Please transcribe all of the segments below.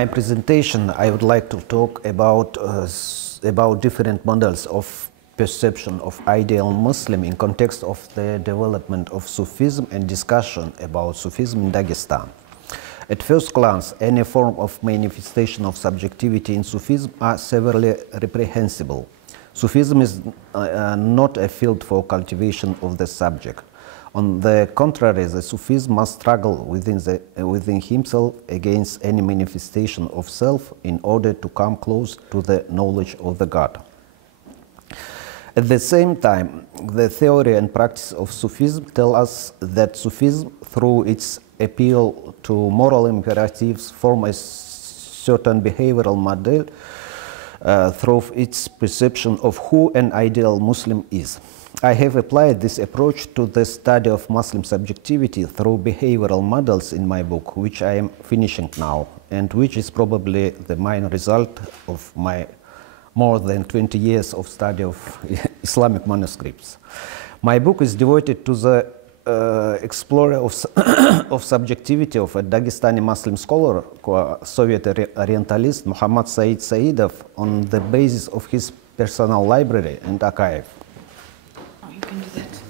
my presentation, I would like to talk about different models of perception of ideal Muslim in context of the development of Sufism and discussion about Sufism in Dagestan. At first glance, any form of manifestation of subjectivity in Sufism are severely reprehensible. Sufism is not a field for cultivation of the subject. On the contrary, the Sufist must struggle within himself against any manifestation of self in order to come close to the knowledge of the God. At the same time, the theory and practice of Sufism tell us that Sufism, through its appeal to moral imperatives, form a certain behavioral model through its perception of who an ideal Muslim is. I have applied this approach to the study of Muslim subjectivity through behavioral models in my book, which I am finishing now, and which is probably the main result of my more than 20 years of study of Islamic manuscripts. My book is devoted to the explorer of subjectivity of a Dagestani Muslim scholar, Soviet Orientalist Muhammad Said Saidov, on the basis of his personal library and archive. You can do that.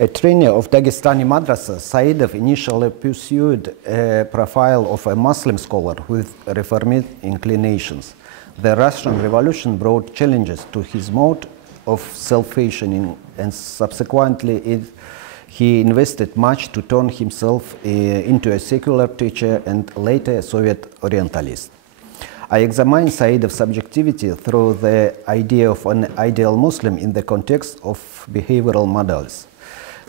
A trainer of Dagestani madrasa, Saidov initially pursued a profile of a Muslim scholar with reformist inclinations. The Russian Revolution brought challenges to his mode of self-fashioning, and subsequently he invested much to turn himself into a secular teacher and later a Soviet Orientalist. I examine Saidov's subjectivity through the idea of an ideal Muslim in the context of behavioral models.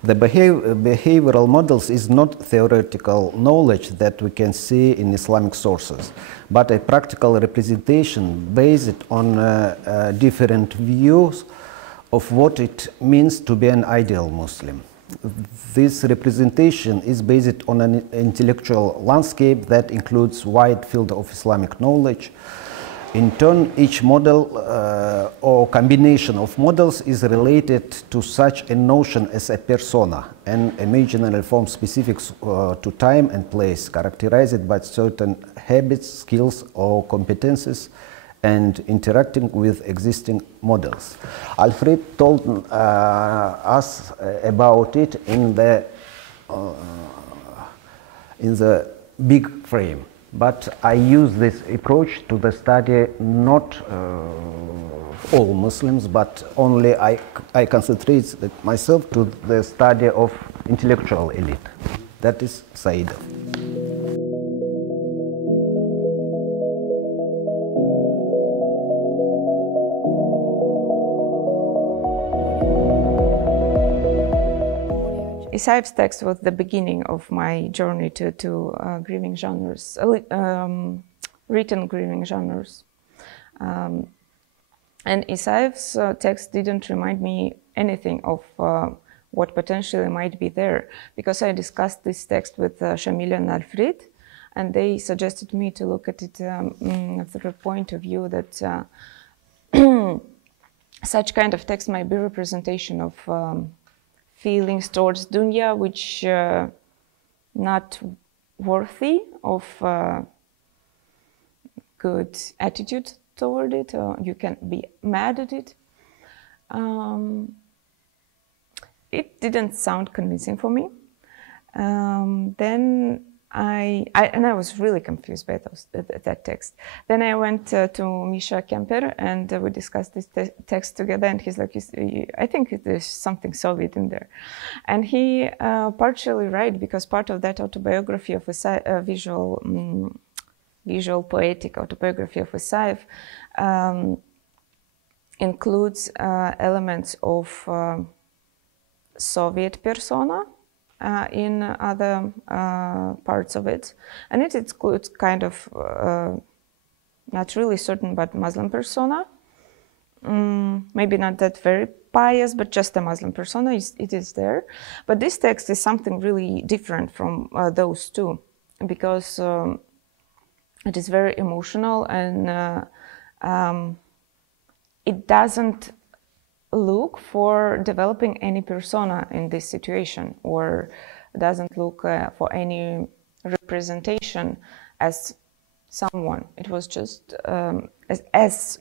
The behavioral models is not theoretical knowledge that we can see in Islamic sources, but a practical representation based on different views of what it means to be an ideal Muslim. This representation is based on an intellectual landscape that includes wide field of Islamic knowledge. In turn, each model or combination of models is related to such a notion as a persona, an imaginary form specific to time and place, characterized by certain habits, skills, or competences, and interacting with existing models. Alfrid told us about it in the big frame. But I use this approach to the study not all Muslims, but only I concentrate myself to the study of intellectual elite. That is Saidov. Isayev's text was the beginning of my journey to grieving genres, written grieving genres. And Isayev's text didn't remind me anything of what potentially might be there, because I discussed this text with Shamil and Alfrid, and they suggested me to look at it from the point of view that such kind of text might be representation of feelings towards dunya which not worthy of good attitude toward it, or you can be mad at it. It didn't sound convincing for me. Then I was really confused by that text. Then I went to Misha Kemper and we discussed this text together, and he's like, I think there's something Soviet in there. And he partially right, because part of that autobiography of a visual poetic autobiography of Isayev includes elements of Soviet persona in other parts of it, and it includes kind of not really certain but Muslim persona, maybe not that very pious, but just a Muslim persona. It is there, but this text is something really different from those two, because it is very emotional, and it doesn't look for developing any persona in this situation, or doesn't look for any representation as someone. It was just, as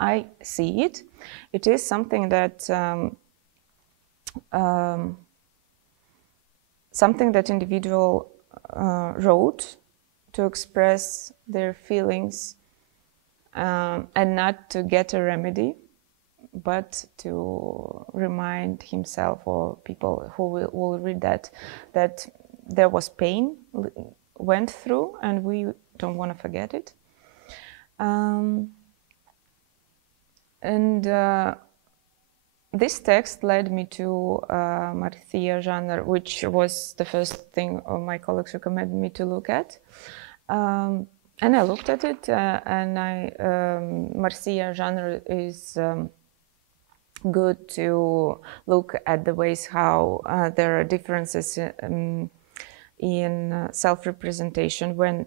I see it, it is something that individual wrote to express their feelings and not to get a remedy, but to remind himself or people who will read that there was pain went through and we don't want to forget it. This text led me to Marthia genre, which was the first thing my colleagues recommended me to look at. And I looked at it, and Marthia genre is good to look at the ways how there are differences in self-representation when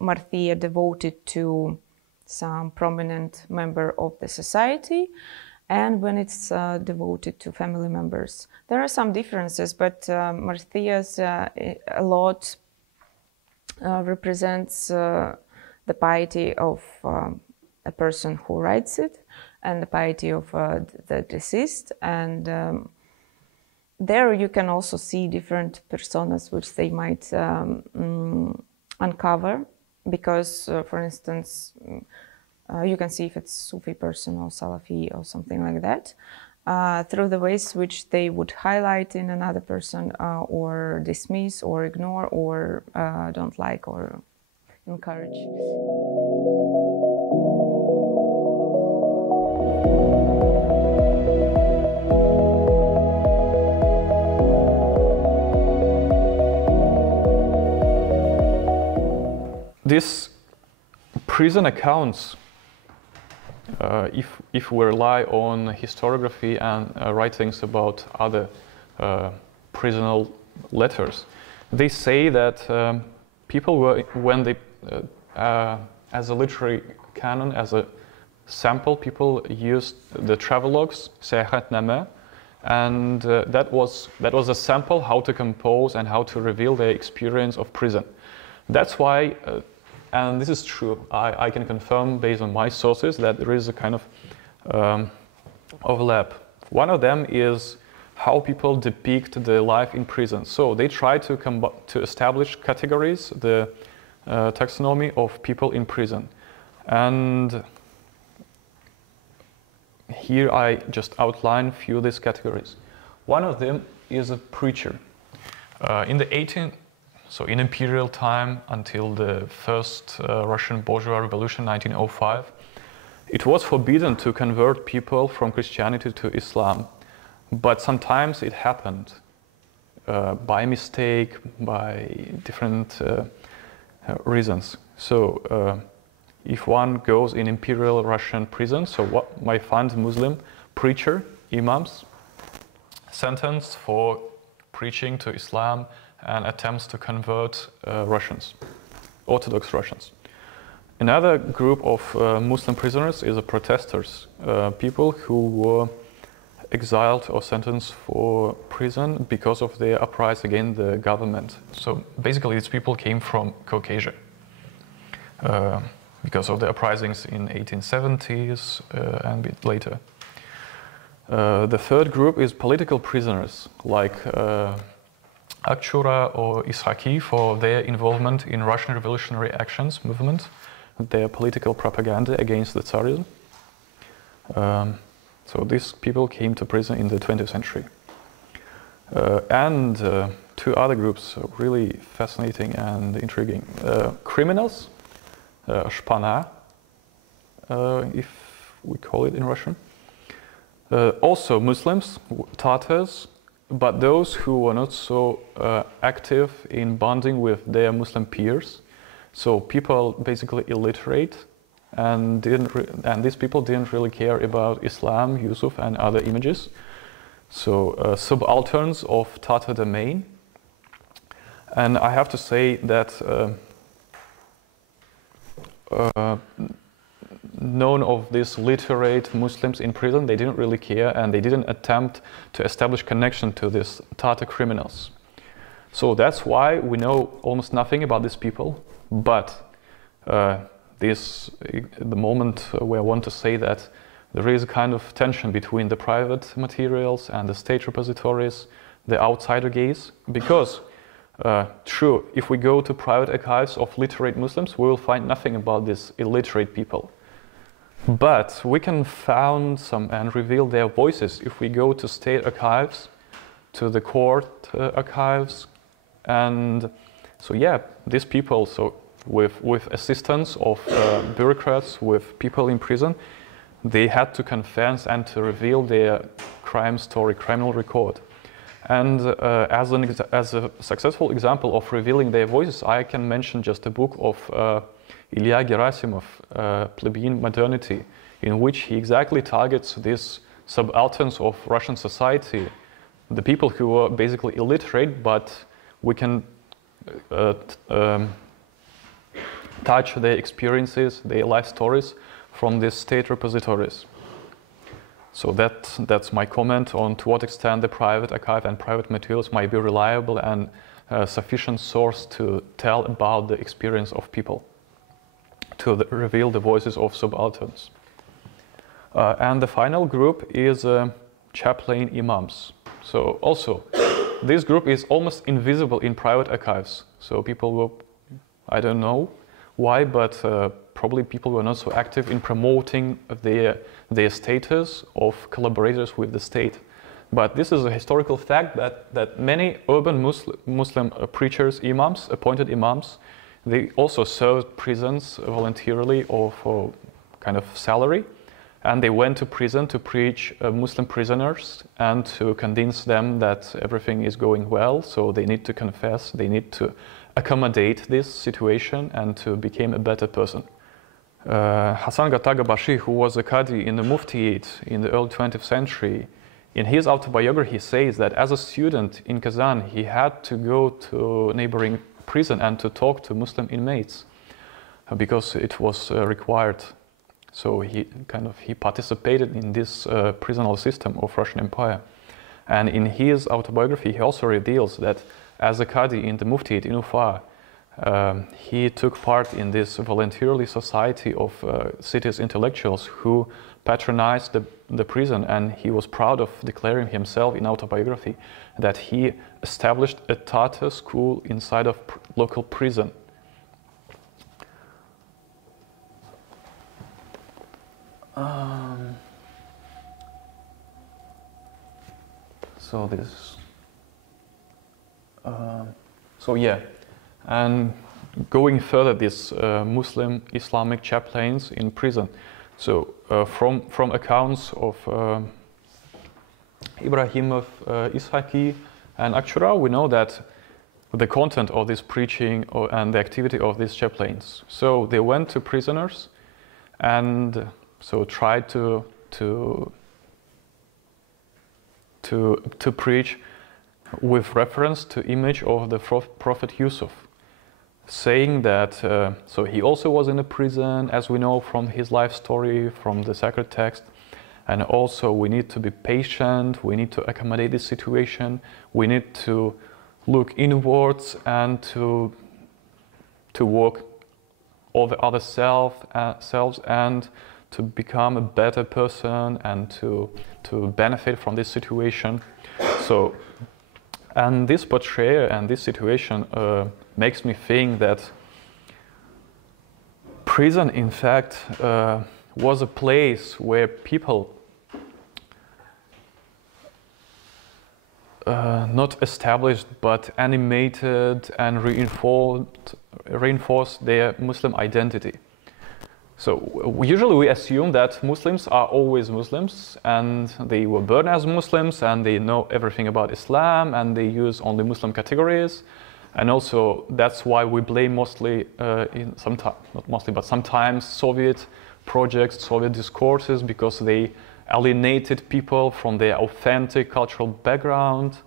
Marthia devoted to some prominent member of the society, and when it's devoted to family members. There are some differences, but Marthia's a lot represents the piety of a person who writes it and the piety of the deceased. And there you can also see different personas which they might uncover, because, for instance, you can see if it's Sufi person or Salafi or something like that, through the ways which they would highlight in another person or dismiss or ignore or don't like or encourage. This prison accounts, if we rely on historiography and writings about other prisonal letters, they say that people were, when they, as a literary canon, as a sample, people used the travelogues, Seyahatname, and that was a sample how to compose and how to reveal their experience of prison. That's why. And this is true. I can confirm based on my sources that there is a kind of overlap. One of them is how people depict the life in prison. So they try to establish categories, the taxonomy of people in prison. And here I just outline a few of these categories. One of them is a preacher. So in imperial time, until the first Russian bourgeois revolution, 1905, it was forbidden to convert people from Christianity to Islam. But sometimes it happened by mistake, by different reasons. So if one goes in imperial Russian prison, so what might find Muslim preacher, imams, sentenced for preaching to Islam and attempts to convert Russians, Orthodox Russians. Another group of Muslim prisoners is the protesters, people who were exiled or sentenced for prison because of their uprising against the government. So basically these people came from Caucasia because of the uprisings in 1870s and a bit later. The third group is political prisoners, like Akchura or Ishaki, for their involvement in Russian revolutionary actions movement, their political propaganda against the Tsarism. So these people came to prison in the 20th century. And two other groups, really fascinating and intriguing. Criminals, Shpana, if we call it in Russian. Also Muslims, Tatars, but those who were not so active in bonding with their Muslim peers. So people basically illiterate, and these people didn't really care about Islam, Yusuf, and other images. So subalterns of Tatar domain. And I have to say that none of these literate Muslims in prison, they didn't really care, and they didn't attempt to establish connection to these Tatar criminals. So that's why we know almost nothing about these people, but the moment where I want to say that there is a kind of tension between the private materials and the state repositories, the outsider gaze, because true, if we go to private archives of literate Muslims, we will find nothing about these illiterate people. But we can found some and reveal their voices if we go to state archives, to the court archives, and so yeah, these people, so with assistance of bureaucrats, with people in prison, they had to confess and to reveal their crime story, criminal record. And as a successful example of revealing their voices, I can mention just a book of Ilya Gerasimov, Plebeian Modernity, in which he exactly targets these subalterns of Russian society, the people who were basically illiterate, but we can touch their experiences, their life stories from these state repositories. So that's my comment on to what extent the private archive and private materials might be reliable and sufficient source to tell about the experience of people, to reveal the voices of subalterns. And the final group is chaplain imams. So also, this group is almost invisible in private archives. So people will, I don't know why, but probably people were not so active in promoting their status of collaborators with the state. But this is a historical fact that many urban Muslim preachers, imams, appointed imams, they also served prisons voluntarily or for kind of salary. And they went to prison to preach Muslim prisoners and to convince them that everything is going well, so they need to confess, they need to accommodate this situation and to become a better person. Hasan Gatagabashi, who was a Qadi in the Muftiate in the early 20th century, in his autobiography he says that as a student in Kazan he had to go to a neighboring prison and to talk to Muslim inmates because it was required. So he participated in this prisonal system of Russian Empire. And in his autobiography he also reveals that as a Qadi in the Muftiate in Ufa, he took part in this voluntarily society of city's intellectuals who patronized the prison, and he was proud of declaring himself in autobiography that he established a Tatar school inside of local prison. So yeah, and going further, this Muslim Islamic chaplains in prison. So from accounts of Ibrahimov, Ishaki, and Akshura, we know that the content of this preaching and the activity of these chaplains. So they went to prisoners and so tried to preach with reference to image of the Prophet Yusuf, saying that so he also was in a prison, as we know from his life story, from the sacred text, and also we need to be patient, we need to accommodate this situation, we need to look inwards and to work all the other selves and to become a better person and to benefit from this situation. So, and this portrayal and this situation makes me think that prison, in fact, was a place where people not established but animated and reinforced their Muslim identity. So usually we assume that Muslims are always Muslims and they were born as Muslims and they know everything about Islam and they use only Muslim categories. And also that's why we blame mostly, not mostly, but sometimes Soviet projects, Soviet discourses, because they alienated people from their authentic cultural background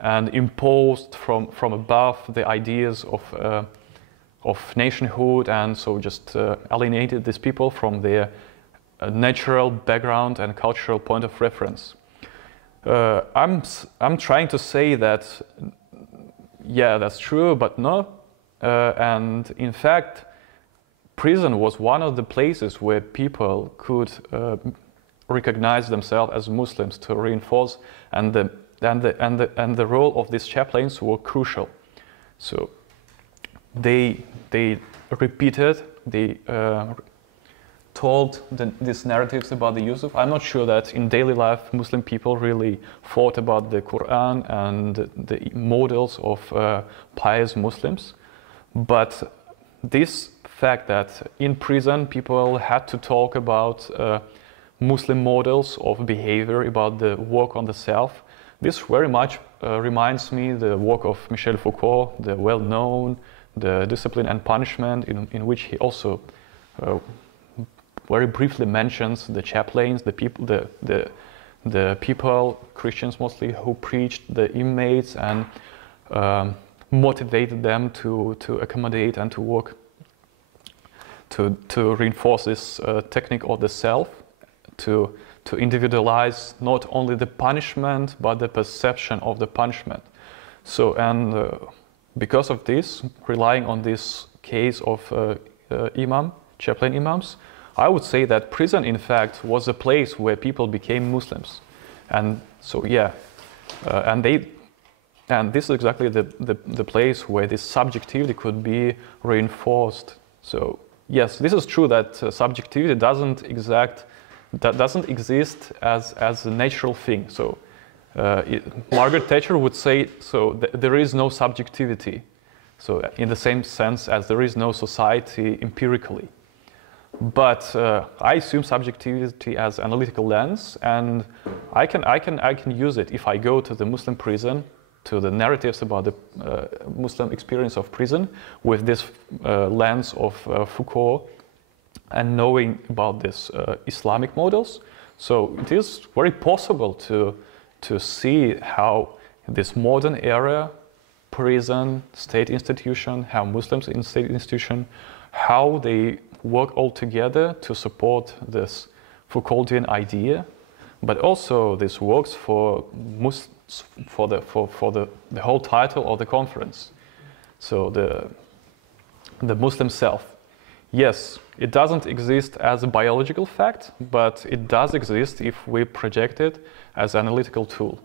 and imposed from above the ideas of nationhood, and so just alienated these people from their natural background and cultural point of reference. I'm trying to say that, yeah, that's true, but no. And in fact, prison was one of the places where people could recognize themselves as Muslims to reinforce, and the role of these chaplains were crucial. So they repeated, they told these narratives about the Yusuf. I'm not sure that in daily life Muslim people really thought about the Quran and the models of pious Muslims, but this fact that in prison people had to talk about Muslim models of behavior, about the work on the self, this very much reminds me the work of Michel Foucault, the well-known, the Discipline and Punishment, in which he also very briefly mentions the chaplains, the people, the people, Christians mostly, who preached the inmates and motivated them to accommodate and to work, to reinforce this technique of the self, to individualize not only the punishment but the perception of the punishment. So, and because of this, relying on this case of chaplain imams, I would say that prison, in fact, was a place where people became Muslims. And so, yeah, and this is exactly the place where this subjectivity could be reinforced. So, yes, this is true that subjectivity doesn't exist as a natural thing. So, Margaret Thatcher would say, so there is no subjectivity. So, in the same sense as there is no society empirically. But I assume subjectivity as analytical lens, and I can use it if I go to the Muslim prison, to the narratives about the Muslim experience of prison with this lens of Foucault, and knowing about this Islamic models. So it is very possible to see how this modern era, prison, state institution, how Muslims in state institution, how they work all together to support this Foucauldian idea, but also this works for the whole title of the conference. So the Muslim self. Yes, it doesn't exist as a biological fact, but it does exist if we project it as an analytical tool.